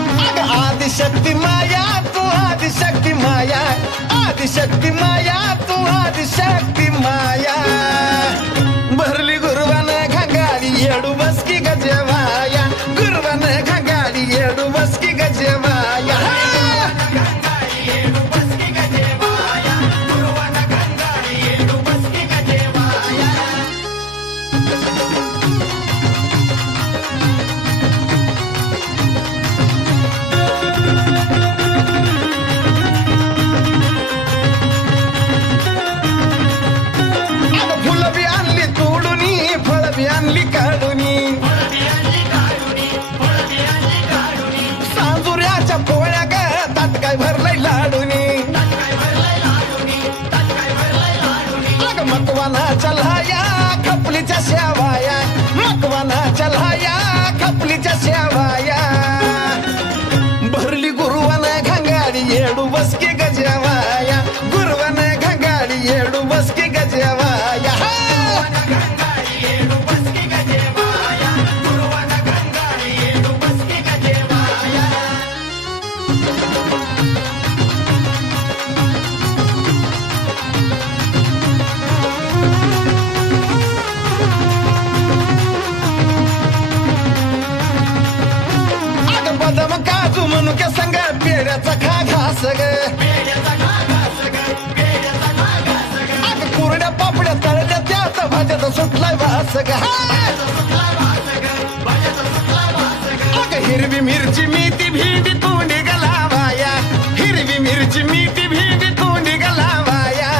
आदिशक्ती माया तू आदिशक्ती माया आदिशक्ती माया तू आदिशक्ती माया भरली गुरुवान घंगाडी येडू बसकी गजेवाया गुरुवान घंगाडी येडू बसकी गजेवाया आणली काढुनी सांजुऱ्याच्या पोळ्या ग तात काय भरलंय लाडुनी अग मकवानाच्या लहाया खपलीच्या शेवाया मकवानाच्या लहाया खपलीच्या शेवाया भरली गुरुवान घंगाडी येडू बसकी गजेवाया गुरुवान घंगाडी येडू बसकी गजेवाया बदम काजू मनुक्या संग पेड्याचा खा घास ग अग कुरड्या पापड्या तळल्या त्यात भाज्यात सुटलाय वास ग अग हिरवी मिरची मेथी भेंडी तोंडी गलावाया हिरवी मिरची मेथी भेंडी तोंडी गलावाया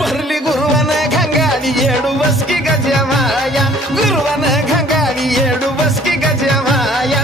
भरली गुरुवान घंगाडी येडू बसकी गजेवाया गुरुवान घंगाडी येडू बसकी गजेवाया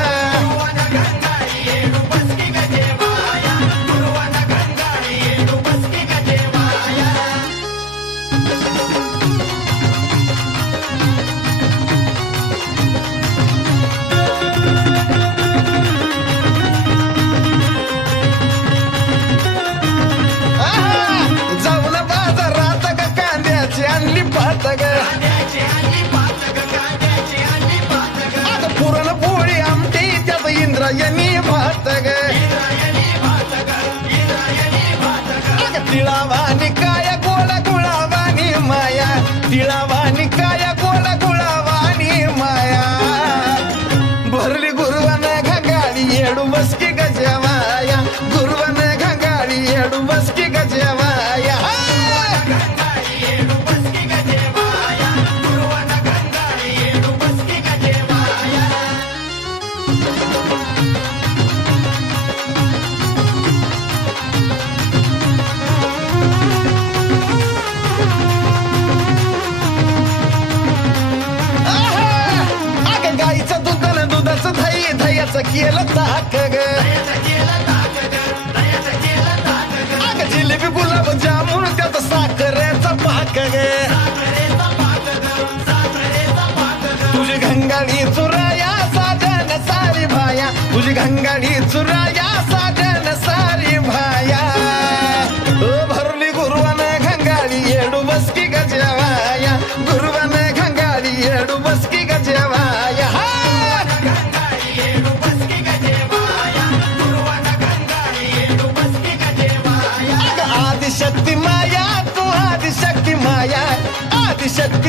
आणली पात ग आता पुरणपोळी आमटी त्यात इंद्रायणी भात ग तिळावानी काय गोळा गुळावानी माया तिळावानी काय गोळा गुळावानी माया भरली गुरुवान घंगाडी येडू बसकी गजेवाया गुरुवान घंगाडी येडू बसकी गजेवाया गाईचं दुधानं दुधाचं दही दह्याचं केलं ताक ग अग जिलेबी गुलाब जामुन त्यात साखरेचा पाक ग तुझी घंगाडी चुराया साजन सारी भाया तुझी घंगाडी चुराया साजन सारी भाया भरली गुरुवान घंगाडी येडू बसकी गजेवाया गुरुवान घंगाडी येडू बसकी गजेवाया आदिशक्ती माया तू आदिशक्ती माया आदिशक्ती